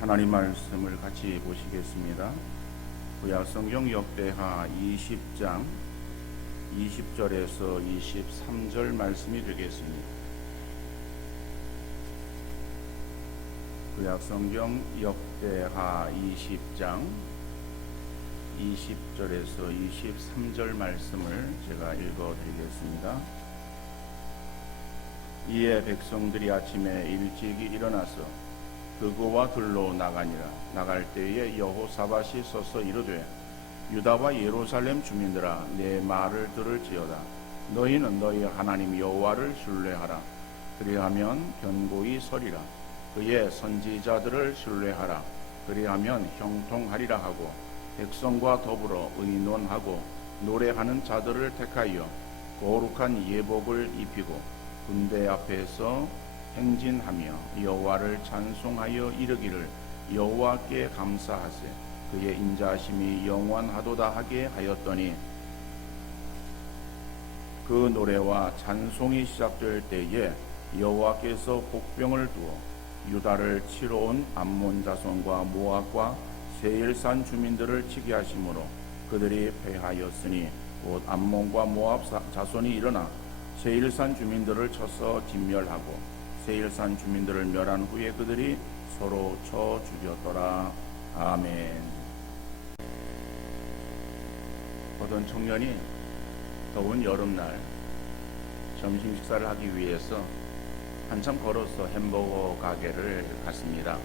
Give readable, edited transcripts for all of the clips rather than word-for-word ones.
하나님 말씀을 같이 보시겠습니다. 구약성경 역대하 20장 20절에서 23절 말씀이 되겠습니다. 구약성경 역대하 20장 20절에서 23절 말씀을 제가 읽어드리겠습니다. 이에 백성들이 아침에 일찍이 일어나서 그거와 들로 나가니라. 나갈 때에 여호사밧이 서서 이르되 유다와 예루살렘 주민들아 내 말을 들을지어다. 너희는 너희 하나님 여호와를 신뢰하라. 그리하면 견고히 서리라. 그의 선지자들을 신뢰하라. 그리하면 형통하리라 하고 백성과 더불어 의논하고 노래하는 자들을 택하여 거룩한 예복을 입히고 군대 앞에서 행진하며 여호와를 찬송하여 이르기를 여호와께 감사하세. 그의 인자하심이 영원하도다 하게 하였더니 그 노래와 찬송이 시작될 때에 여호와께서 복병을 두어 유다를 치러 온 암몬 자손과 모압과 세일산 주민들을 치게 하심으로 그들이 패하였으니 곧 암몬과 모압 자손이 일어나 세일산 주민들을 쳐서 진멸하고 세일산 주민들을 멸한 후에 그들이 서로 쳐 죽였더라. 아멘. 어떤 청년이 더운 여름날 점심 식사를 하기 위해서 한참 걸어서 햄버거 가게를 갔습니다.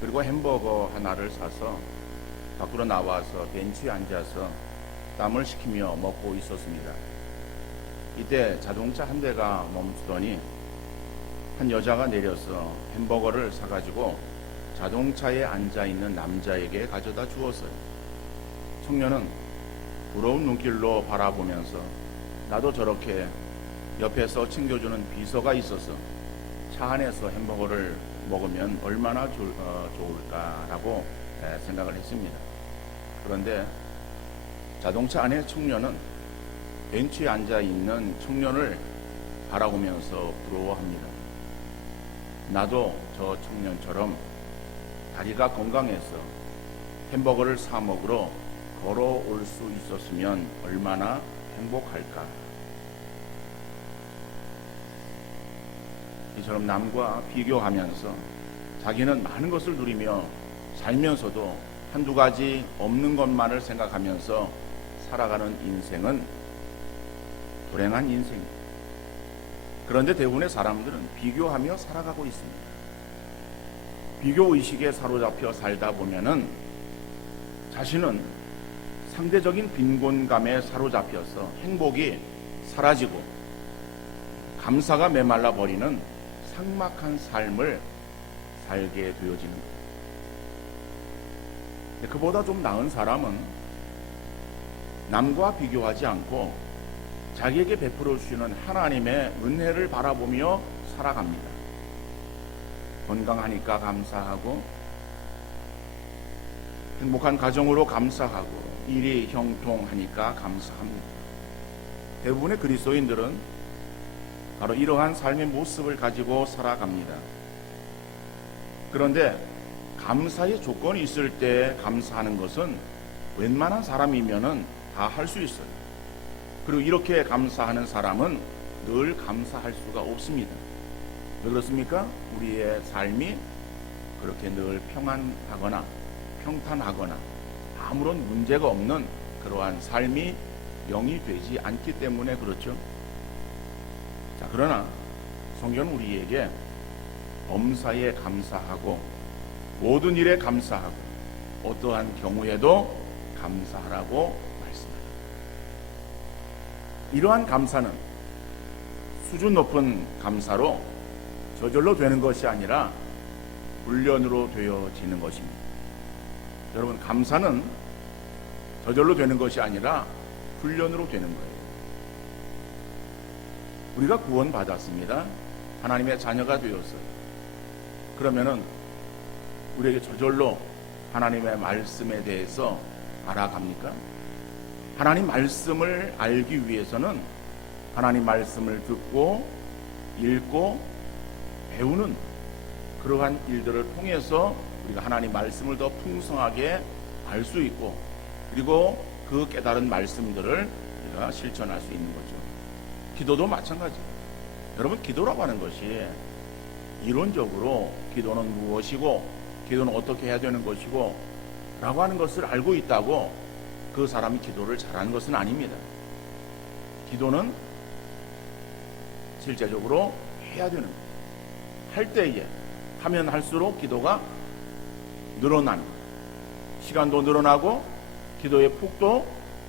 그리고 햄버거 하나를 사서 밖으로 나와서 벤치에 앉아서 땀을 식히며 먹고 있었습니다. 이때 자동차 한 대가 멈추더니 한 여자가 내려서 햄버거를 사가지고 자동차에 앉아있는 남자에게 가져다 주었어요. 청년은 부러운 눈길로 바라보면서 나도 저렇게 옆에서 챙겨주는 비서가 있어서 차 안에서 햄버거를 먹으면 얼마나 좋을까라고 생각을 했습니다. 그런데 자동차 안의 청년은 벤치에 앉아있는 청년을 바라보면서 부러워합니다. 나도 저 청년처럼 다리가 건강해서 햄버거를 사 먹으러 걸어올 수 있었으면 얼마나 행복할까. 이처럼 남과 비교하면서 자기는 많은 것을 누리며 살면서도 한두 가지 없는 것만을 생각하면서 살아가는 인생은 불행한 인생입니다. 그런데 대부분의 사람들은 비교하며 살아가고 있습니다. 비교의식에 사로잡혀 살다 보면은 자신은 상대적인 빈곤감에 사로잡혀서 행복이 사라지고 감사가 메말라 버리는 삭막한 삶을 살게 되어지는 겁니다. 그보다 좀 나은 사람은 남과 비교하지 않고 자기에게 베풀어 주시는 하나님의 은혜를 바라보며 살아갑니다. 건강하니까 감사하고 행복한 가정으로 감사하고 일이 형통하니까 감사합니다. 대부분의 그리스도인들은 바로 이러한 삶의 모습을 가지고 살아갑니다. 그런데 감사의 조건이 있을 때 감사하는 것은 웬만한 사람이면은 다 할 수 있어요. 그리고 이렇게 감사하는 사람은 늘 감사할 수가 없습니다. 왜 그렇습니까? 우리의 삶이 그렇게 늘 평안하거나 평탄하거나 아무런 문제가 없는 그러한 삶이 영이 되지 않기 때문에 그렇죠. 자, 그러나 성경은 우리에게 범사에 감사하고 모든 일에 감사하고 어떠한 경우에도 감사하라고 말씀합니다. 이러한 감사는 수준 높은 감사로 저절로 되는 것이 아니라 훈련으로 되어지는 것입니다. 여러분, 감사는 저절로 되는 것이 아니라 훈련으로 되는 거예요. 우리가 구원받았습니다. 하나님의 자녀가 되었어요. 그러면은 우리에게 저절로 하나님의 말씀에 대해서 알아갑니까? 하나님 말씀을 알기 위해서는 하나님 말씀을 듣고 읽고 배우는 그러한 일들을 통해서 우리가 하나님 말씀을 더 풍성하게 알 수 있고, 그리고 그 깨달은 말씀들을 우리가 실천할 수 있는 거죠. 기도도 마찬가지예요. 여러분, 기도라고 하는 것이 이론적으로 기도는 무엇이고 기도는 어떻게 해야 되는 것이고 라고 하는 것을 알고 있다고 그 사람이 기도를 잘하는 것은 아닙니다. 기도는 실제적으로 해야 되는 거예요. 할 때에 하면 할수록 기도가 늘어납니다. 시간도 늘어나고 기도의 폭도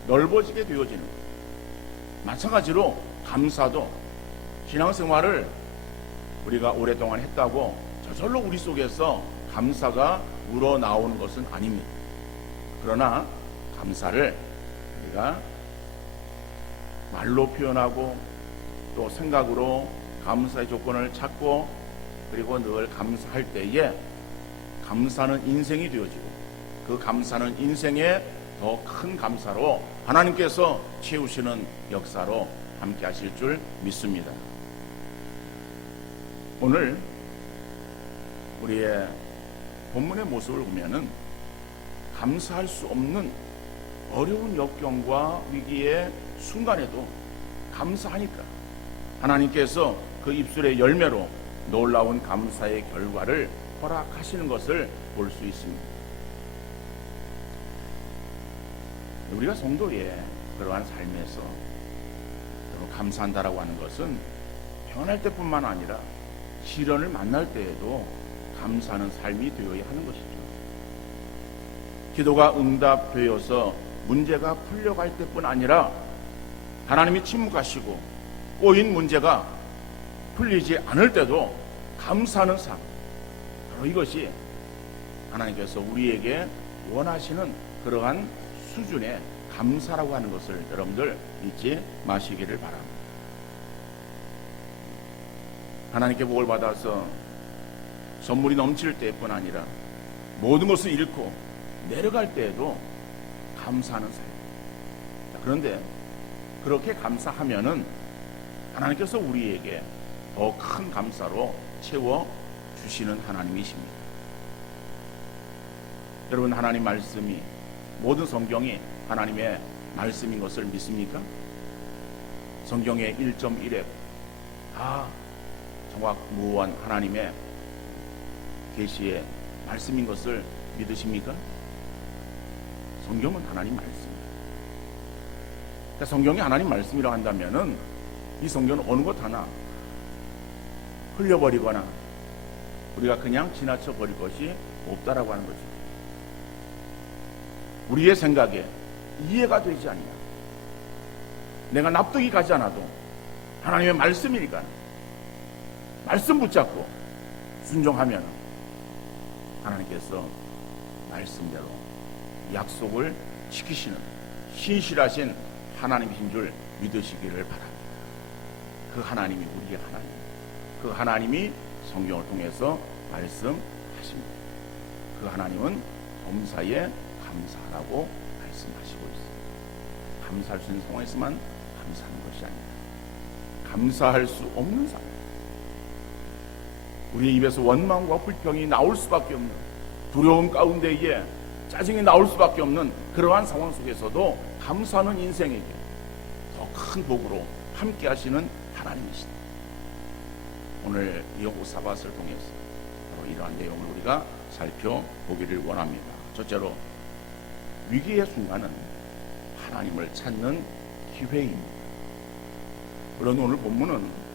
넓어지게 되어지는 거예요. 마찬가지로 감사도 신앙생활을 우리가 오랫동안 했다고 저절로 우리 속에서 감사가 우러나오는 것은 아닙니다. 그러나 감사를 우리가 말로 표현하고 또 생각으로 감사의 조건을 찾고 그리고 늘 감사할 때에 감사는 인생이 되어지고 그 감사는 인생의 더 큰 감사로 하나님께서 채우시는 역사로 함께 하실 줄 믿습니다. 오늘 우리의 본문의 모습을 보면은 감사할 수 없는 어려운 역경과 위기의 순간에도 감사하니까 하나님께서 그 입술의 열매로 놀라운 감사의 결과를 허락하시는 것을 볼 수 있습니다. 우리가 성도의 그러한 삶에서 감사한다라고 하는 것은 평안할 때뿐만 아니라 시련을 만날 때에도 감사하는 삶이 되어야 하는 것이죠. 기도가 응답되어서 문제가 풀려갈 때뿐 아니라 하나님이 침묵하시고 꼬인 문제가 풀리지 않을 때도 감사하는 삶, 바로 이것이 하나님께서 우리에게 원하시는 그러한 수준의 감사라고 하는 것을 여러분들 잊지 마시기를 바랍니다. 하나님께 복을 받아서 선물이 넘칠 때뿐 아니라 모든 것을 잃고 내려갈 때에도 감사하는 삶. 그런데 그렇게 감사하면은 하나님께서 우리에게 더 큰 감사로 채워 주시는 하나님이십니다. 여러분, 하나님 말씀이 모든 성경이 하나님의 말씀인 것을 믿습니까? 성경의 1.1에 다 정확무한 하나님의 계시의 말씀인 것을 믿으십니까? 성경은 하나님 말씀입니다. 그러니까 성경이 하나님 말씀이라고 한다면은 이 성경은 어느 것 하나 흘려버리거나 우리가 그냥 지나쳐 버릴 것이 없다라고 하는 것입니다. 우리의 생각에 이해가 되지 않냐, 내가 납득이 가지 않아도 하나님의 말씀이니까 말씀 붙잡고 순종하면 하나님께서 말씀대로 약속을 지키시는 신실하신 하나님이신 줄 믿으시기를 바랍니다. 그 하나님이 우리의 하나님, 그 하나님이 성경을 통해서 말씀하십니다. 그 하나님은 범사에 감사하라고 말씀하시고 있습니다. 감사할 수 있는 상황에서만 감사하는 것이 아닙니다. 감사할 수 없는 상황, 우리의 입에서 원망과 불평이 나올 수밖에 없는, 두려움 가운데에 짜증이 나올 수밖에 없는 그러한 상황 속에서도 감사하는 인생에게 더 큰 복으로 함께 하시는 하나님이시다. 오늘 여호사밧을 통해서 이러한 내용을 우리가 살펴보기를 원합니다. 첫째로, 위기의 순간은 하나님을 찾는 기회입니다. 물론 오늘 본문은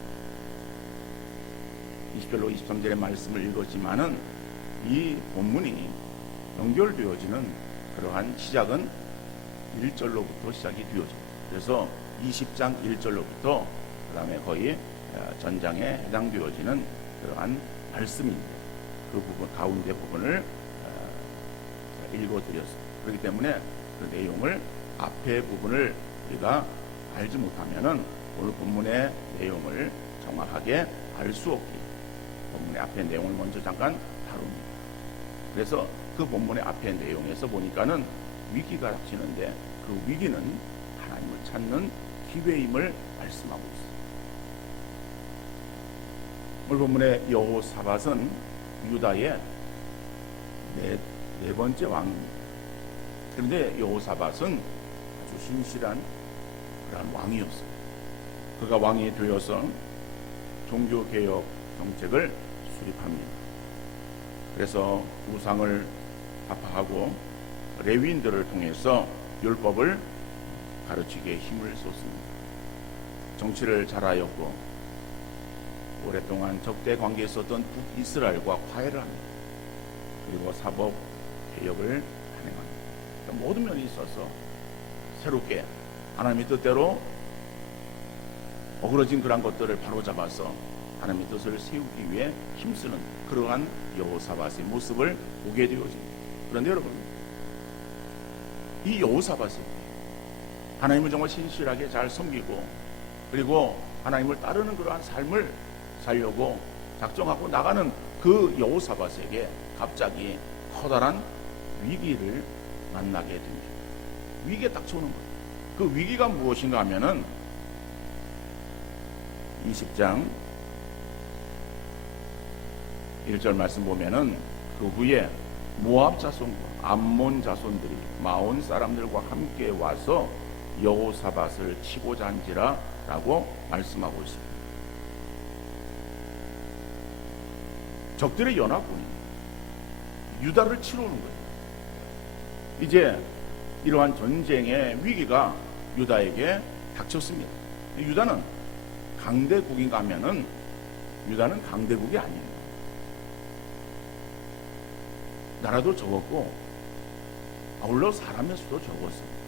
20절로 23절의 말씀을 읽었지만은 이 본문이 연결되어지는 그러한 시작은 1절로부터 시작이 되어집니다. 그래서 20장 1절로부터 그 다음에 거의 전장에 해당되어지는 그러한 말씀입니다. 그 부분 가운데 부분을 읽어드렸습니다. 그렇기 때문에 그 내용을 앞에 부분을 우리가 알지 못하면은 오늘 본문의 내용을 정확하게 알 수 없기, 본문의 앞에 내용을 먼저 잠깐 다룹니다. 그래서 그 본문의 앞에 내용에서 보니까는 위기가 닥치는데 그 위기는 하나님을 찾는 기회임을 말씀하고 있습니다. 오늘 본문의 여호사밧은 유다의 네 번째 왕입니다. 그런데 여호사밧은 아주 신실한 그런 왕이었어요. 그가 왕이 되어서 종교개혁 정책을 수립합니다. 그래서 우상을 타파하고 레위인들을 통해서 율법을 가르치기에 힘을 쏟습니다. 정치를 잘하였고 오랫동안 적대 관계에 있었던 북이스라엘과 화해를 합니다. 그리고 사법 개혁을 단행합니다. 그러니까 모든 면에 있어서 새롭게 하나님의 뜻대로 어그러진 그런 것들을 바로잡아서 하나님의 뜻을 세우기 위해 힘쓰는 그러한 여호사밧의 모습을 보게 되어집니다. 그런데 여러분, 이 여호사밧이 하나님을 정말 신실하게 잘 섬기고 그리고 하나님을 따르는 그러한 삶을 살려고 작정하고 나가는 그 여호사밧에게 갑자기 커다란 위기를 만나게 됩니다. 위기에 딱 처오는 거예요. 그 위기가 무엇인가 하면은 20장 1절 말씀 보면은 그 후에 모압 자손과 암몬 자손들이 마온 사람들과 함께 와서 여호사밧을 치고자 한지라 라고 말씀하고 있습니다. 적들의 연합군이 유다를 치러 오는 거예요. 이제 이러한 전쟁의 위기가 유다에게 닥쳤습니다. 유다는 강대국인가 하면은 유다는 강대국이 아니에요. 나라도 적었고 아울러 사람의 수도 적었어요.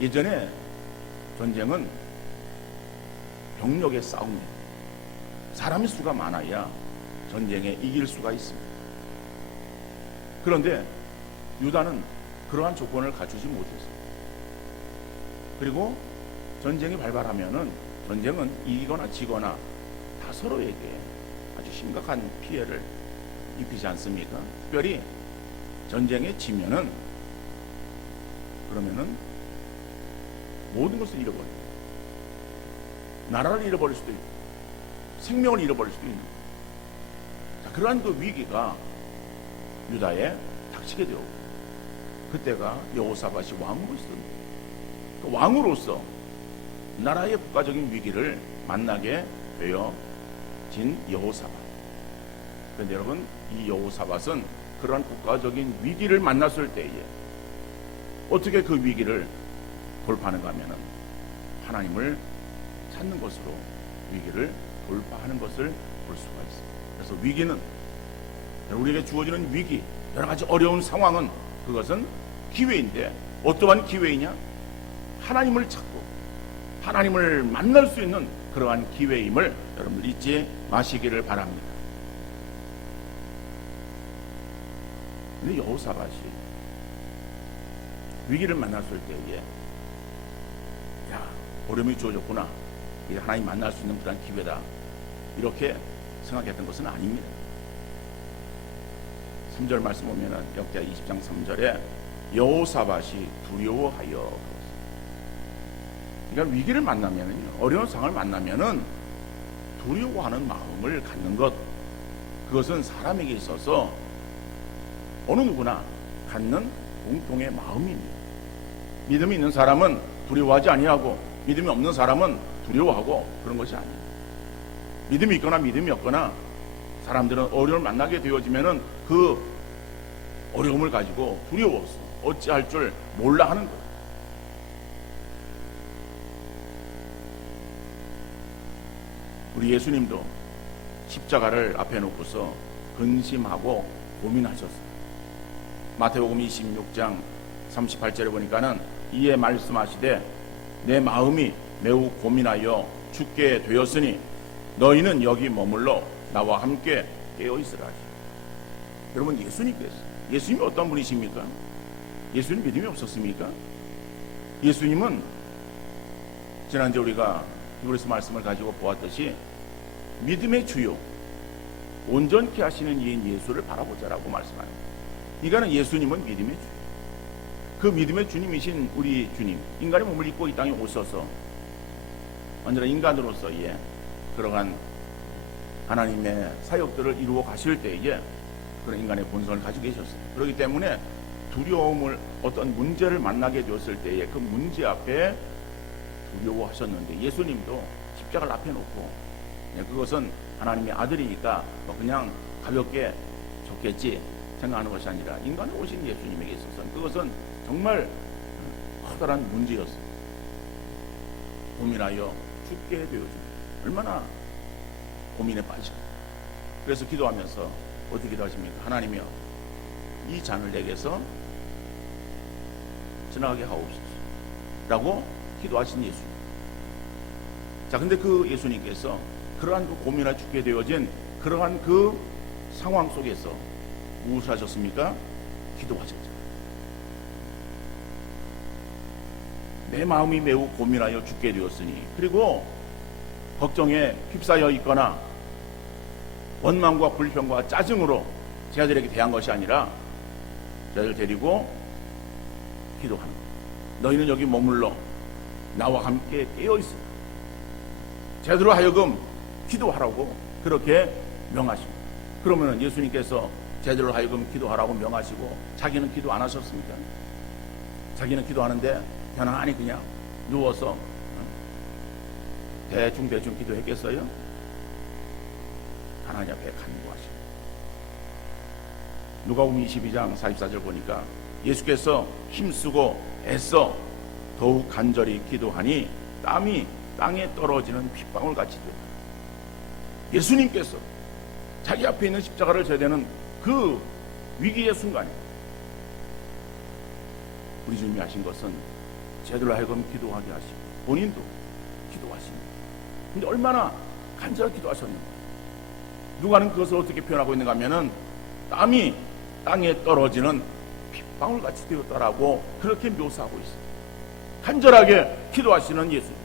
예전에 전쟁은 병력의 싸움입니다. 사람의 수가 많아야 전쟁에 이길 수가 있습니다. 그런데 유다는 그러한 조건을 갖추지 못했어요. 그리고 전쟁이 발발하면은 전쟁은 이기거나 지거나 다 서로에게 아주 심각한 피해를 입히지 않습니까? 특별히 전쟁에 지면은 그러면은 모든 것을 잃어버려요. 나라를 잃어버릴 수도 있고 생명을 잃어버릴 수도 있는 거예요. 자, 그러한 그 위기가 유다에 닥치게 되었고 그때가 여호사밧이 왕으로 있었습니다. 그 왕으로서 나라의 국가적인 위기를 만나게 되어진 여호사밧. 그런데 여러분, 이 여호사밧은 그러한 국가적인 위기를 만났을 때에 어떻게 그 위기를 돌파하는가 하면은 하나님을 찾는 것으로 위기를 돌파하는 것을 볼 수가 있습니다. 그래서 위기는, 우리에게 주어지는 위기, 여러 가지 어려운 상황은 그것은 기회인데 어떠한 기회이냐? 하나님을 찾고 하나님을 만날 수 있는 그러한 기회임을 여러분들 잊지 마시기를 바랍니다. 근데 여호사밧이 위기를 만났을 때에 어려움이 주어졌구나, 이게 하나님 만날 수 있는 그런 기회다, 이렇게 생각했던 것은 아닙니다. 3절 말씀 보면은 역대하 20장 3절에 여호사밧이 두려워하여, 그러니까 위기를 만나면은, 어려운 상황을 만나면은 두려워하는 마음을 갖는 것, 그것은 사람에게 있어서 어느 누구나 갖는 공통의 마음입니다. 믿음이 있는 사람은 두려워하지 아니하고 믿음이 없는 사람은 두려워하고 그런 것이 아니에요. 믿음이 있거나 믿음이 없거나 사람들은 어려움을 만나게 되어지면은 그 어려움을 가지고 두려워서 어찌할 줄 몰라 하는 거예요. 우리 예수님도 십자가를 앞에 놓고서 근심하고 고민하셨어요. 마태복음 26장 38절에 보니까는 이에 말씀하시되 내 마음이 매우 고민하여 죽게 되었으니 너희는 여기 머물러 나와 함께 깨어 있으라. 여러분, 예수님이 어떤 분이십니까? 예수님 믿음이 없었습니까? 예수님은 지난주에 우리가 히브리서 말씀을 가지고 보았듯이 믿음의 주요, 온전케 하시는 이인 예수를 바라보자라고 말씀합니다. 이거는 예수님은 믿음의 주요, 그 믿음의 주님이신 우리 주님, 인간의 몸을 입고 이 땅에 오셔서 언제나 인간으로서의 그러한 하나님의 사역들을 이루어 가실 때에 그런 인간의 본성을 가지고 계셨어요. 그렇기 때문에 두려움을, 어떤 문제를 만나게 되었을 때에 그 문제 앞에 두려워하셨는데, 예수님도 십자가를 앞에 놓고 그것은 하나님의 아들이니까 그냥 가볍게 좋겠지 생각하는 것이 아니라, 인간에 오신 예수님에게 있어서는 그것은 정말 커다란 문제였어요. 고민하여 죽게 되어집니다. 얼마나 고민에 빠지고. 그래서 기도하면서 어떻게 기도하십니까? 하나님이여, 이 잔을 내게서 지나가게 하옵소서 라고 기도하신 예수님. 자, 근데 그 예수님께서 그러한 그 고민하여 죽게 되어진 그러한 그 상황 속에서 무엇을 하셨습니까? 기도하셨죠. 내 마음이 매우 고민하여 죽게 되었으니, 그리고 걱정에 휩싸여 있거나 원망과 불평과 짜증으로 제자들에게 대한 것이 아니라 제자들 데리고 기도하는 것. 너희는 여기 머물러 나와 함께 깨어있으라. 제자들로 하여금 기도하라고 그렇게 명하시고, 그러면 예수님께서 제자들로 하여금 기도하라고 명하시고 자기는 기도 안 하셨습니까? 자기는 기도하는데 편안히 그냥 누워서 대충 기도했겠어요? 하나님 앞에 간구하시고. 누가복음 22장 44절 보니까 예수께서 힘쓰고 애써 더욱 간절히 기도하니 땀이 땅에 떨어지는 핏방울 같이 되었다. 예수님께서 자기 앞에 있는 십자가를 져야 되는 그 위기의 순간에 우리 주님이 하신 것은 제대로 하여금 기도하게 하시고 본인도 기도하십니다. 근데 얼마나 간절히 기도하셨는가. 누가는 그것을 어떻게 표현하고 있는가 하면은 땀이 땅에 떨어지는 핏방울 같이 되었다라고 그렇게 묘사하고 있어요. 간절하게 기도하시는 예수님.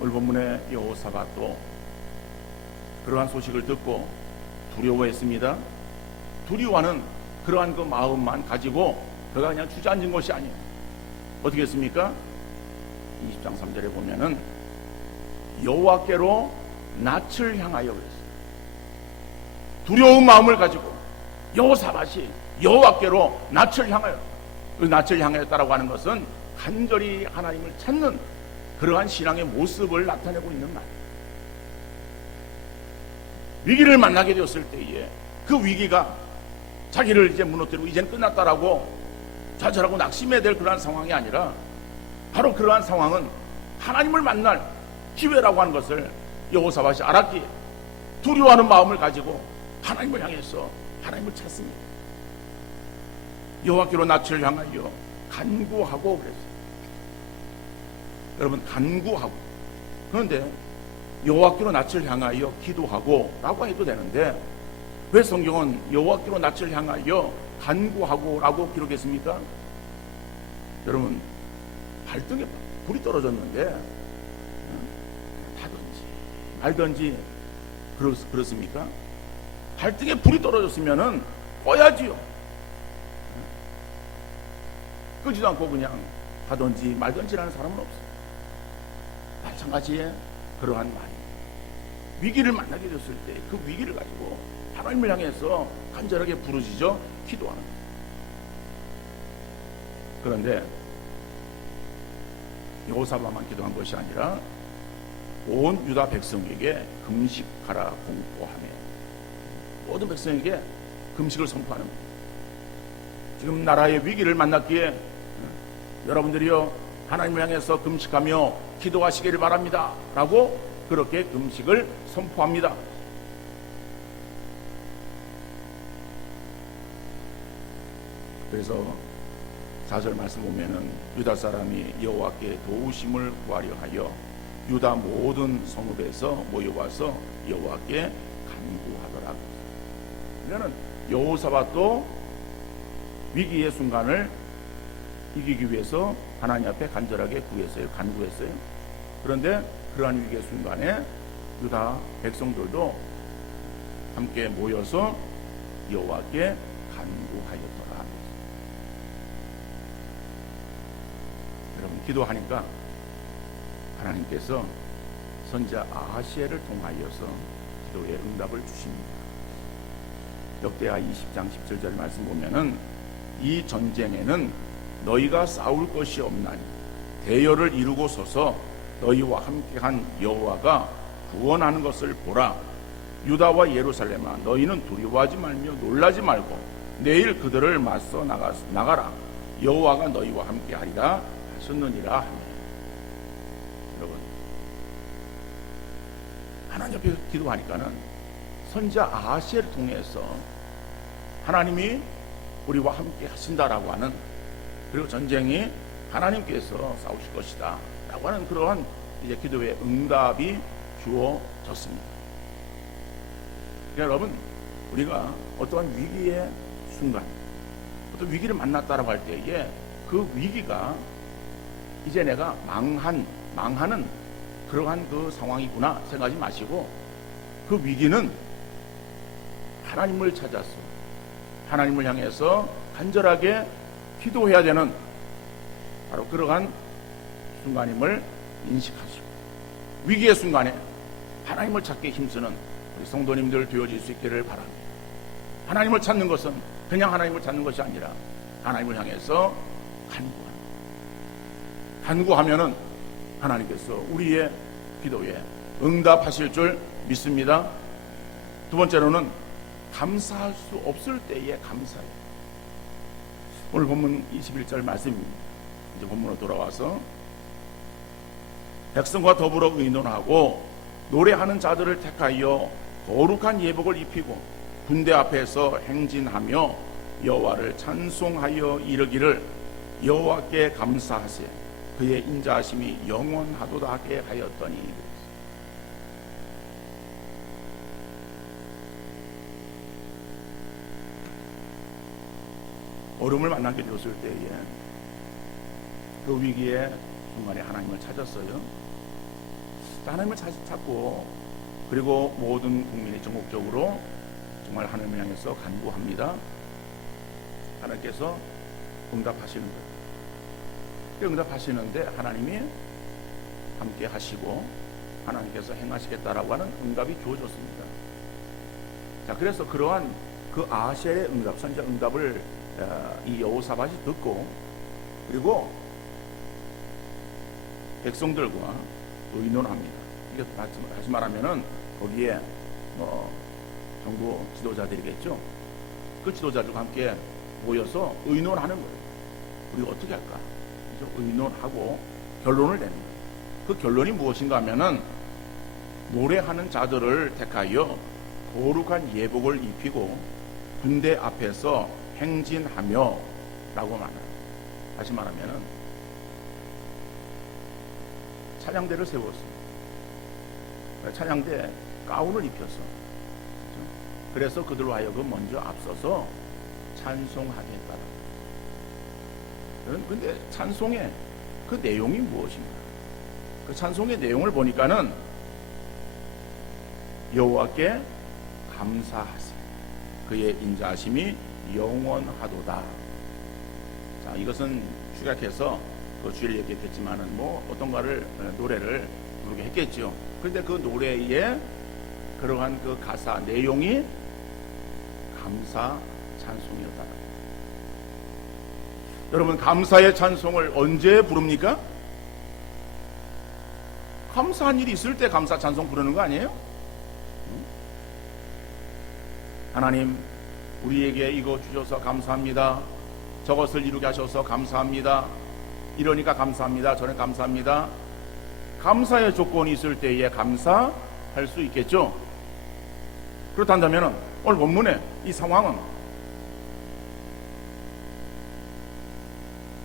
오늘 본문의 여호사밧도 그러한 소식을 듣고 두려워했습니다. 두려워하는 그러한 그 마음만 가지고 그가 그냥 주저앉은 것이 아니에요. 어떻게 했습니까? 20장 3절에 보면은 여호와께로 낯을 향하여 그랬어요. 두려운 마음을 가지고 여호사밧이 여호와께로 낯을 향하여, 그 낯을 향하였다라고 하는 것은 간절히 하나님을 찾는 그러한 신앙의 모습을 나타내고 있는 말이에요. 위기를 만나게 되었을 때에 그 위기가 자기를 이제 무너뜨리고 이제는 끝났다라고 좌절하고 낙심해야 될 그러한 상황이 아니라, 바로 그러한 상황은 하나님을 만날 기회라고 하는 것을 여호사밧이 알았기에 두려워하는 마음을 가지고 하나님을 향해서 하나님을 찾습니다. 여호와께로 낯을 향하여 간구하고 그랬어요. 여러분, 간구하고. 그런데 여호와께로 낯을 향하여 기도하고 라고 해도 되는데 왜 성경은 여호와께로 낯을 향하여 간구하고 라고 기록했습니까? 여러분, 발등에 불이 떨어졌는데 타든지 말든지 그렇습니까? 발등에 불이 떨어졌으면은 꺼야지요. 끄지도 않고 그냥 하든지 말든지라는 사람은 없어요. 마찬가지에 그러한 말이, 위기를 만나게 됐을 때 그 위기를 가지고 하나님을 향해서 간절하게 부르짖어 기도하는 거예요. 그런데 여호사밧만 기도한 것이 아니라 온 유다 백성에게 금식하라 공포하며 모든 백성에게 금식을 선포하는 거예요. 지금 나라의 위기를 만났기에 여러분들이요 하나님을 향해서 금식하며 기도하시기를 바랍니다 라고 그렇게 금식을 선포합니다. 그래서 4절 말씀 보면은 유다 사람이 여호와께 도우심을 구하려 하여 유다 모든 성읍에서 모여와서 여호와께 간구하더라. 그러니까는 여호사밧도 위기의 순간을 이기기 위해서 하나님 앞에 간절하게 구했어요. 간구했어요. 그런데 그러한 위기의 순간에 유다 백성들도 함께 모여서 여호와께 간구하였더라. 여러분, 기도하니까 하나님께서 선지자 아하시엘을 통하여서 기도의 응답을 주십니다. 역대하 20장 17절 말씀 보면은 이 전쟁에는 너희가 싸울 것이 없나니 대열을 이루고 서서 너희와 함께한 여호와가 구원하는 것을 보라. 유다와 예루살렘아 너희는 두려워하지 말며 놀라지 말고 내일 그들을 맞서 나가라. 여호와가 너희와 함께하리라 하셨느니라 하며. 여러분, 하나님 앞에 기도하니까는 선지자 아하시엘을 통해서 하나님이 우리와 함께 하신다라고 하는, 그리고 전쟁이 하나님께서 싸우실 것이다 라고 하는 그러한 이제 기도의 응답이 주어졌습니다. 그러니까 여러분, 우리가 어떠한 위기의 순간, 어떤 위기를 만났다라고 할 때에 그 위기가 이제 내가 망하는 그러한 그 상황이구나 생각하지 마시고, 그 위기는 하나님을 찾아서 하나님을 향해서 간절하게 기도해야 되는 바로 그러한 순간임을 인식하시고, 위기의 순간에 하나님을 찾게 힘쓰는 우리 성도님들 되어질 수 있기를 바랍니다. 하나님을 찾는 것은 그냥 하나님을 찾는 것이 아니라 하나님을 향해서 간구하면은 하나님께서 우리의 기도에 응답하실 줄 믿습니다. 두 번째로는 감사할 수 없을 때의 감사예요. 오늘 본문 21절 말씀입니다. 이제 본문으로 돌아와서 백성과 더불어 의논하고 노래하는 자들을 택하여 거룩한 예복을 입히고 군대 앞에서 행진하며 여호와를 찬송하여 이르기를 여호와께 감사하세 그의 인자하심이 영원하도다 하게 하였더니. 어려움을 만나게 되었을 때에 그 위기의 순간에 하나님을 찾았어요. 하나님을 찾고, 그리고 모든 국민이 전국적으로 정말 하나님을 향해서 간구합니다. 하나님께서 응답하시는 거예요. 응답하시는데 하나님이 함께 하시고 하나님께서 행하시겠다라고 하는 응답이 주어졌습니다. 자, 그래서 그러한 그 아하시엘의 응답, 선지자 응답을 이 여호사밧이 듣고, 그리고 백성들과 의논합니다. 이게 다시 말하면은 거기에 정부 지도자들이겠죠. 그 지도자들과 함께 모여서 의논하는 거예요. 우리가 어떻게 할까? 그래서 의논하고 결론을 내는 거예요. 그 결론이 무엇인가 하면은 노래하는 자들을 택하여 거룩한 예복을 입히고 군대 앞에서 행진하며 라고 말해요. 다시 말하면은 찬양대를 세웠습니다. 찬양대 가운을 입혀서, 그래서 그들로 하여금 먼저 앞서서 찬송하게 했다. 그런데 찬송의 그 내용이 무엇인가? 그 찬송의 내용을 보니까는 여호와께 감사하세 그의 인자하심이 영원하도다. 자, 이것은 축약해서 그 주일 얘기했지만은 어떤가를 노래를 부르게 했겠죠. 그런데 그 노래의 그러한 그 가사 내용이 감사 찬송이었다. 여러분, 감사의 찬송을 언제 부릅니까? 감사한 일이 있을 때 감사 찬송 부르는 거 아니에요? 하나님, 우리에게 이거 주셔서 감사합니다. 저것을 이루게 하셔서 감사합니다. 이러니까 감사합니다. 저는 감사합니다. 감사의 조건이 있을 때에 감사할 수 있겠죠. 그렇다면 오늘 본문의 이 상황은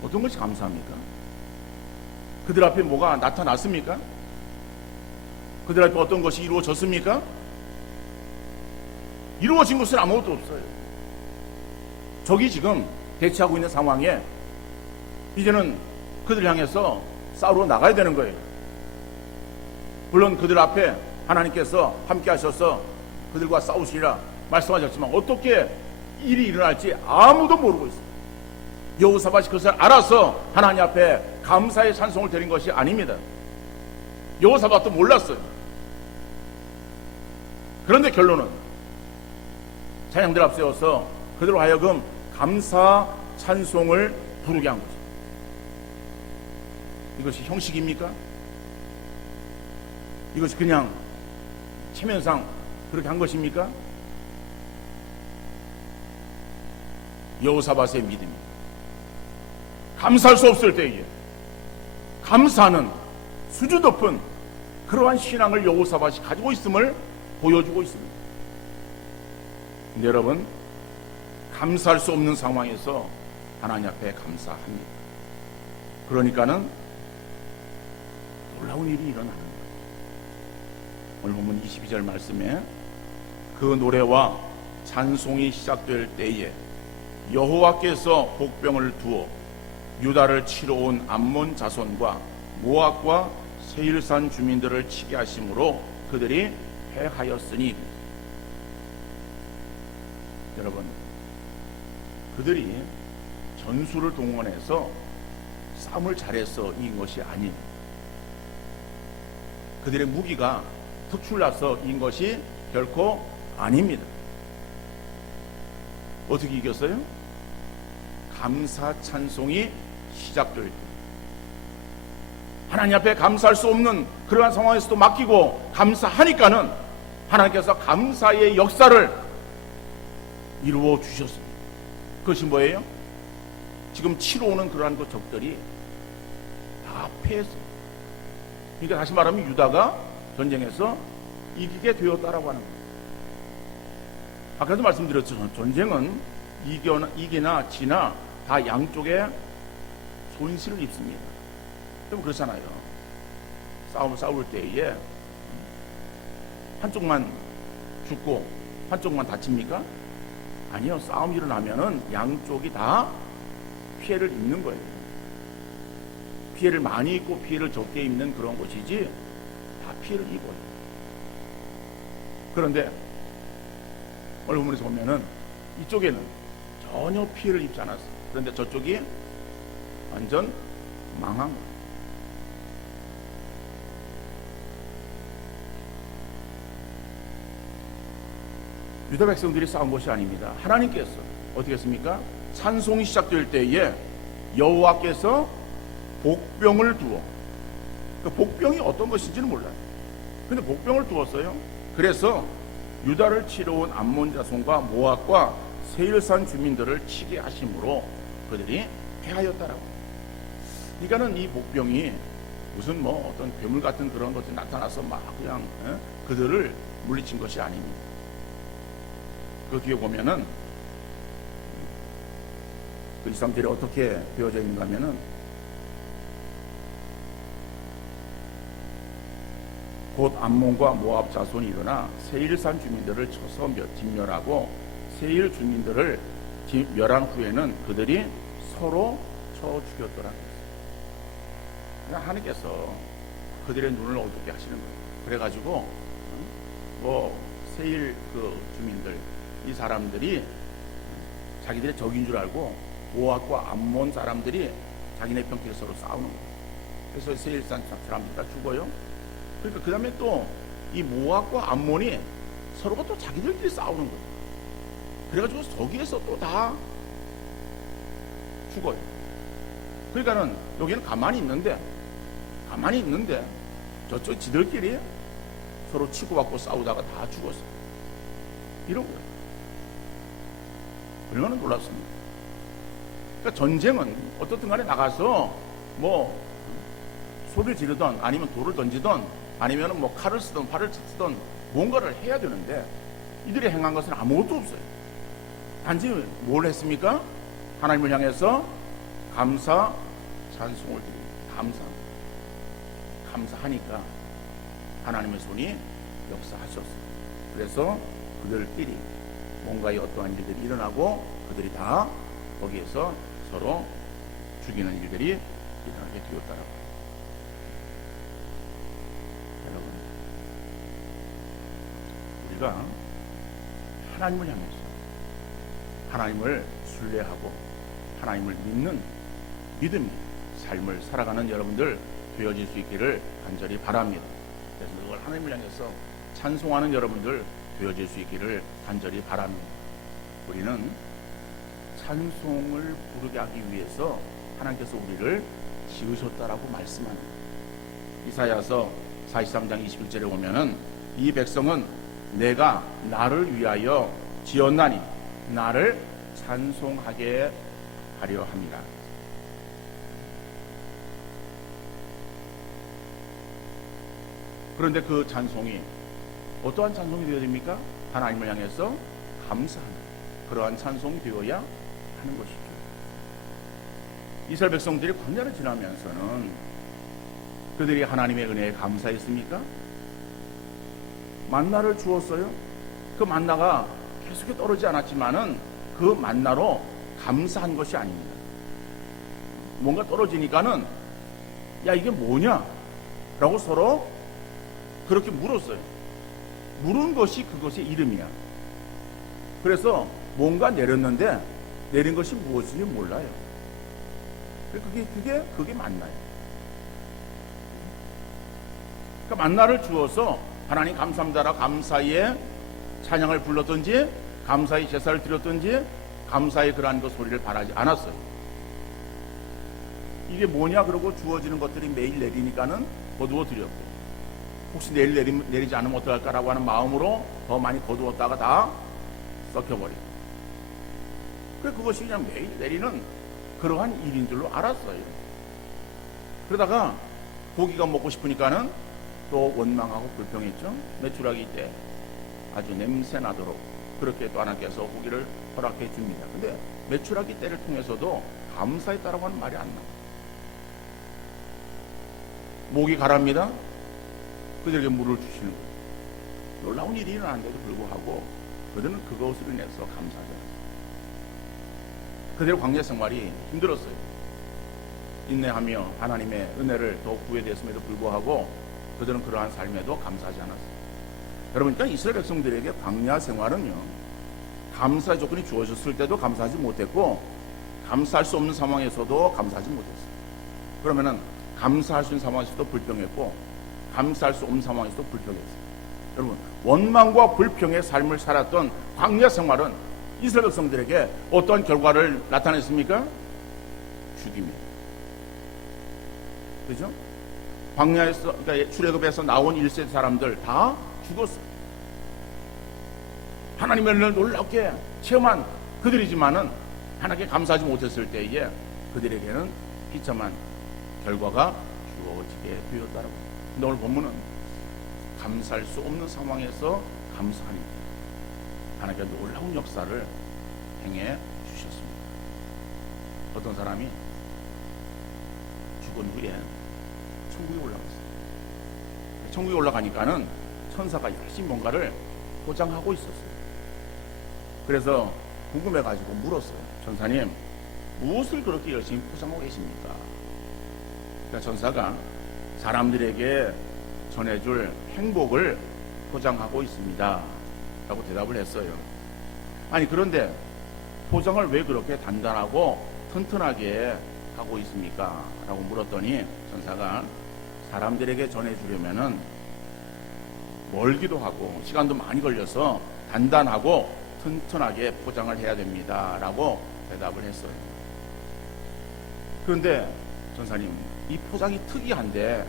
어떤 것이 감사합니까? 그들 앞에 뭐가 나타났습니까? 그들 앞에 어떤 것이 이루어졌습니까? 이루어진 것은 아무것도 없어요. 적이 지금 대치하고 있는 상황에 이제는 그들 향해서 싸우러 나가야 되는 거예요. 물론 그들 앞에 하나님께서 함께 하셔서 그들과 싸우시리라 말씀하셨지만 어떻게 일이 일어날지 아무도 모르고 있어요. 여호사밧이 그것을 알아서 하나님 앞에 감사의 찬송을 드린 것이 아닙니다. 여호사밧도 몰랐어요. 그런데 결론은 찬양들 앞세워서 그들로 하여금 감사 찬송을 부르게 한 거죠. 이것이 형식입니까? 이것이 그냥 체면상 그렇게 한 것입니까? 여호사밧의 믿음이 감사할 수 없을 때에 감사는 수준 높은 그러한 신앙을 여호사밧이 가지고 있음을 보여주고 있습니다. 근데 여러분, 감사할 수 없는 상황에서 하나님 앞에 감사합니다. 그러니까는 놀라운 일이 일어나는 거예요. 오늘 본문 22절 말씀에 그 노래와 찬송이 시작될 때에 여호와께서 복병을 두어 유다를 치러 온 암몬 자손과 모압과 세일산 주민들을 치게 하심으로 그들이 패하였으니. 여러분, 그들이 전술을 동원해서 싸움을 잘해서 이긴 것이 아닌, 그들의 무기가 특출나서 이긴 것이 결코 아닙니다. 어떻게 이겼어요? 감사 찬송이 시작될 때, 하나님 앞에 감사할 수 없는 그러한 상황에서도 맡기고 감사하니까는 하나님께서 감사의 역사를 이루어 주셨습니다. 그것이 뭐예요? 지금 치러 오는 그러한 그 적들이 다 패했어요. 그러니까 다시 말하면 유다가 전쟁에서 이기게 되었다라고 하는 거예요. 아까도 말씀드렸죠. 전쟁은 이기나 지나 다 양쪽에 손실을 입습니다. 좀 그렇잖아요. 싸울 때에 한쪽만 죽고 한쪽만 다칩니까? 아니요. 싸움이 일어나면은 양쪽이 다 피해를 입는 거예요. 피해를 많이 입고 피해를 적게 입는 그런 것이지 다 피해를 입어요. 그런데 오늘 본문에서 보면은 이쪽에는 전혀 피해를 입지 않았어요. 그런데 저쪽이 완전 망한 거예요. 유다 백성들이 싸운 것이 아닙니다. 하나님께서 어떻게 했습니까? 찬송이 시작될 때에 여호와께서 복병을 두어, 그 복병이 어떤 것인지는 몰라요. 근데 복병을 두었어요. 그래서 유다를 치러 온 암몬 자손과 모압과 세일산 주민들을 치게 하심으로 그들이 패하였다라고. 그러니까는 이 복병이 무슨 뭐 어떤 괴물 같은 그런 것들이 나타나서 막 그냥 그들을 물리친 것이 아닙니다. 그 뒤에 보면은 그 23절에 어떻게 되어져 있는가 하면은 곧 암몬과 모압 자손이 일어나 세일산 주민들을 쳐서 진멸하고 세일 주민들을 멸한 후에는 그들이 서로 쳐 죽였더라. 그냥 하나님께서 그들의 눈을 어둡게 하시는 거예요. 그래가지고 뭐 세일 그 주민들, 이 사람들이 자기들의 적인 줄 알고 모압과 암몬 사람들이 자기네 편끼리 서로 싸우는 거예요. 그래서 세일산 사람들이 다 죽어요. 그러니까 그 다음에 또 이 모압과 암몬이 서로가 또 자기들끼리 싸우는 거예요. 그래가지고 저기에서 또 다 죽어요. 그러니까는 여기는 가만히 있는데 저쪽 지들끼리 서로 치고받고 싸우다가 다 죽었어요. 이런 거예요. 얼마나 놀랍습니까? 그러니까 전쟁은 어떻든 간에 나가서 뭐 소리를 지르던 아니면 돌을 던지던 아니면 뭐 칼을 쓰던 팔을 쓰던 뭔가를 해야 되는데 이들이 행한 것은 아무것도 없어요. 단지 뭘 했습니까? 하나님을 향해서 감사 찬송을 드립니다. 감사하니까 하나님의 손이 역사하셨어요. 그래서 그들끼리 뭔가의 어떠한 일들이 일어나고 그들이 다 거기에서 서로 죽이는 일들이 일어나게 되었다라고. 여러분, 우리가 하나님을 향해서 하나님을 신뢰하고 하나님을 믿는 믿음의 삶을 살아가는 여러분들 되어질 수 있기를 간절히 바랍니다. 그래서 그걸 하나님을 향해서 찬송하는 여러분들 되어질 수 있기를 간절히 바랍니다. 우리는 찬송을 부르게 하기 위해서 하나님께서 우리를 지으셨다라고 말씀합니다. 이사야서 43장 21절에 보면은 이 백성은 내가 나를 위하여 지었나니 나를 찬송하게 하려 함이라. 그런데 그 찬송이 어떠한 찬송이 되어야 됩니까? 하나님을 향해서 감사하는 그러한 찬송이 되어야 하는 것이죠. 이스라엘 백성들이 광야를 지나면서는 그들이 하나님의 은혜에 감사했습니까? 만나를 주었어요. 그 만나가 계속해 떨어지지 않았지만은 그 만나로 감사한 것이 아닙니다. 뭔가 떨어지니까는 야 이게 뭐냐? 라고 서로 그렇게 물었어요. 물은 것이 그것의 이름이야. 그래서 뭔가 내렸는데 내린 것이 무엇인지 몰라요. 그게 만나요. 그러니까 만나를 주어서 하나님 감사합니다라 감사의 찬양을 불렀든지 감사의 제사를 드렸든지 감사의 그러한 그 소리를 바라지 않았어요. 이게 뭐냐 그러고 주어지는 것들이 매일 내리니까는 거두어 드렸고 혹시 내일 내리지 않으면 어떡할까라고 하는 마음으로 더 많이 거두었다가 다 썩혀버리고 그것이 그냥 매일 내리는 그러한 일인 줄로 알았어요. 그러다가 고기가 먹고 싶으니까는 또 원망하고 불평했죠. 메추라기 때 아주 냄새 나도록 그렇게 또 하나님께서 고기를 허락해 줍니다. 근데 메추라기 때를 통해서도 감사했다라고 하는 말이 안 나와요. 목이 가랍니다. 그들에게 물을 주시는 거예요. 놀라운 일이 일어났는데도 불구하고 그들은 그것으로 인해서 감사하지 않았어요. 그들의 광야 생활이 힘들었어요. 인내하며 하나님의 은혜를 더욱 구해냈음에도 불구하고 그들은 그러한 삶에도 감사하지 않았어요. 여러분, 그러니까 이스라엘 백성들에게 광야 생활은요, 감사의 조건이 주어졌을 때도 감사하지 못했고 감사할 수 없는 상황에서도 감사하지 못했어요. 그러면은 감사할 수 있는 상황에서도 불평했고 감사할 수 없는 상황에서도 불평했어요. 여러분, 원망과 불평의 삶을 살았던 광야 생활은 이스라엘 백성들에게 어떠한 결과를 나타냈습니까? 죽임이에요. 그죠? 광야에서, 그러니까 출애굽에서 나온 1세대 사람들 다 죽었어요. 하나님의 은혜를 놀랍게 체험한 그들이지만은 하나님께 감사하지 못했을 때에 그들에게는 비참한 결과가 주어지게 되었다라고. 근데 오늘 본문은 감사할 수 없는 상황에서 감사하니 하나님께 놀라운 역사를 행해 주셨습니다. 어떤 사람이 죽은 후에 천국에 올라갔어요. 천국에 올라가니까는 천사가 열심히 뭔가를 포장하고 있었어요. 그래서 궁금해가지고 물었어요. 천사님, 무엇을 그렇게 열심히 포장하고 계십니까? 그러니까 천사가 사람들에게 전해줄 행복을 포장하고 있습니다 라고 대답을 했어요. 아니, 그런데 포장을 왜 그렇게 단단하고 튼튼하게 하고 있습니까? 라고 물었더니 천사가 사람들에게 전해주려면은 멀기도 하고 시간도 많이 걸려서 단단하고 튼튼하게 포장을 해야 됩니다 라고 대답을 했어요. 그런데 전사님, 이 포장이 특이한데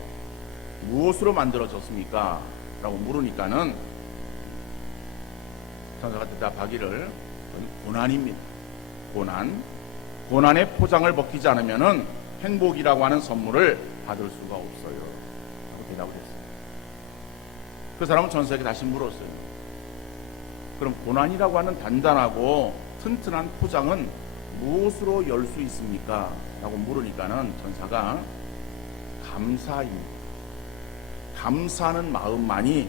무엇으로 만들어졌습니까? 라고 물으니까는 전사가 대답하기를 고난입니다. 고난의 포장을 벗기지 않으면은 행복이라고 하는 선물을 받을 수가 없어요 라고 대답을 했어요. 그 사람은 전사에게 다시 물었어요. 그럼 고난이라고 하는 단단하고 튼튼한 포장은 무엇으로 열 수 있습니까? 라고 물으니까는 전사가 감사입니다. 감사하는 마음만이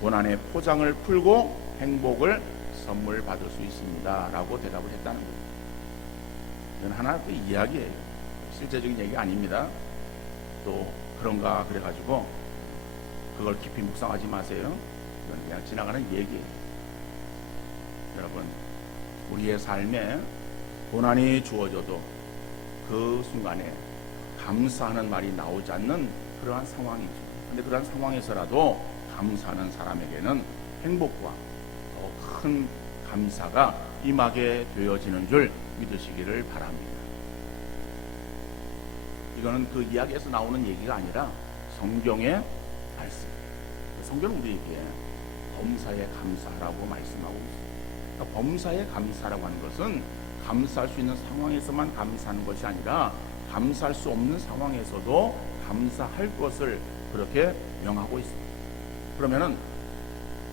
고난의 포장을 풀고 행복을 선물 받을 수 있습니다 라고 대답을 했다는 거예요. 이건 하나의 이야기예요. 실제적인 얘기가 아닙니다. 또 그런가 그래가지고 그걸 깊이 묵상하지 마세요. 이건 그냥 지나가는 얘기예요. 여러분, 우리의 삶에 고난이 주어져도 그 순간에 감사하는 말이 나오지 않는 그러한 상황이죠. 근데 그러한 상황에서라도 감사하는 사람에게는 행복과 큰 감사가 임하게 되어지는 줄 믿으시기를 바랍니다. 이거는 그 이야기에서 나오는 얘기가 아니라 성경의 말씀. 성경은 우리에게 범사에 감사라고 말씀하고 있습니다. 그러니까 범사에 감사라고 하는 것은 감사할 수 있는 상황에서만 감사하는 것이 아니라 감사할 수 없는 상황에서도 감사할 것을 그렇게 명하고 있습니다. 그러면은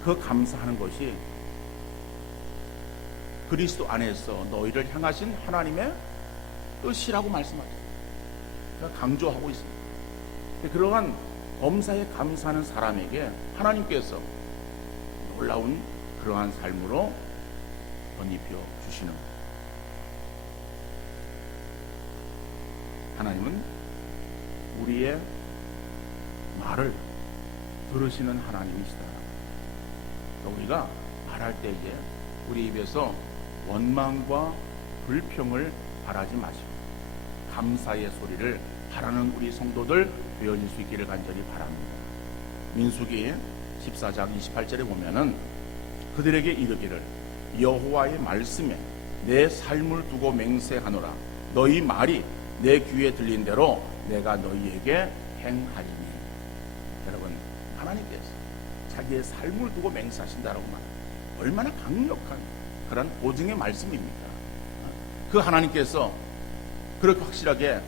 그 감사하는 것이 그리스도 안에서 너희를 향하신 하나님의 뜻이라고 말씀하셨습니다. 그러니까 강조하고 있습니다. 그러한 범사에 감사하는 사람에게 하나님께서 놀라운 그러한 삶으로 덧입혀 주시는 것. 하나님은 우리의 말을 들으시는 하나님이시다. 우리가 말할 때에 우리 입에서 원망과 불평을 바라지 마시고 감사의 소리를 바라는 우리 성도들 되어질 수 있기를 간절히 바랍니다. 민수기 14장 28절에 보면은 그들에게 이르기를 여호와의 말씀에 내 삶을 두고 맹세하노라. 너희 말이 내 귀에 들린 대로 내가 너희에게 행하리니. 여러분, 하나님께서 자기의 삶을 두고 맹세하신다라고 말합니다. 얼마나 강력한 그런 보증의 말씀입니까? 그 하나님께서 그렇게 확실하게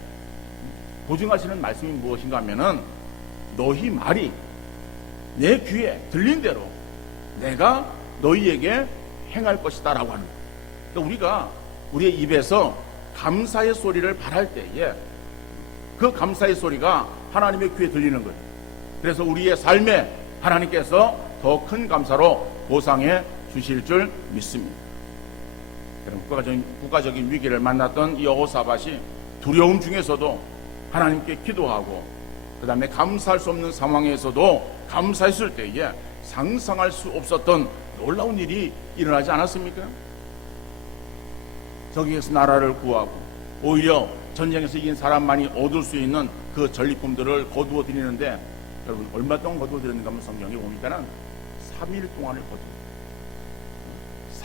보증하시는 말씀이 무엇인가 하면은 너희 말이 내 귀에 들린 대로 내가 너희에게 행할 것이다 라고 하는 거예요. 그러니까 우리가 우리의 입에서 감사의 소리를 바랄 때에 그 감사의 소리가 하나님의 귀에 들리는 거예요. 그래서 우리의 삶에 하나님께서 더 큰 감사로 보상해 주실 줄 믿습니다. 국가적인 위기를 만났던 여호사밧이 두려움 중에서도 하나님께 기도하고 그 다음에 감사할 수 없는 상황에서도 감사했을 때에 상상할 수 없었던 놀라운 일이 일어나지 않았습니까? 저기에서 나라를 구하고 오히려 전쟁에서 이긴 사람만이 얻을 수 있는 그 전리품들을 거두어 드리는데 여러분 얼마 동안 거두어 드렸는가 하면 성경에 보니까는 3일 동안을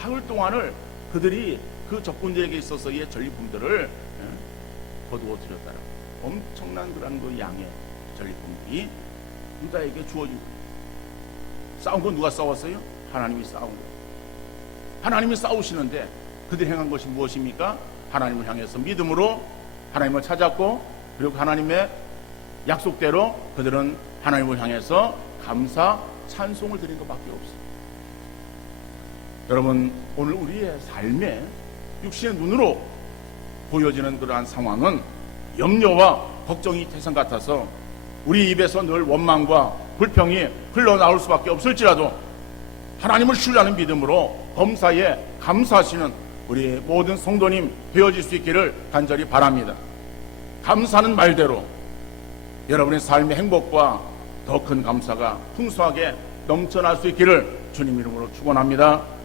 사흘 동안을 그들이 그 적군들에게 있어서의 전리품들을 거두어 드렸다라. 엄청난 그런 그 양의 전리품들이 유다에게 주어진 거예요. 싸운 건 누가 싸웠어요? 하나님이 싸운 거예요. 하나님이 싸우시는데 그들이 행한 것이 무엇입니까? 하나님을 향해서 믿음으로 하나님을 찾았고 그리고 하나님의 약속대로 그들은 하나님을 향해서 감사 찬송을 드린 것밖에 없어요. 여러분, 오늘 우리의 삶에 육신의 눈으로 보여지는 그러한 상황은 염려와 걱정이 태산 같아서 우리 입에서 늘 원망과 불평이 흘러나올 수밖에 없을지라도 하나님을 신뢰하는 믿음으로 범사에 감사하시는 우리 모든 성도님 되어질 수 있기를 간절히 바랍니다. 감사하는 말대로 여러분의 삶의 행복과 더 큰 감사가 풍성하게 넘쳐날 수 있기를 주님 이름으로 축원합니다.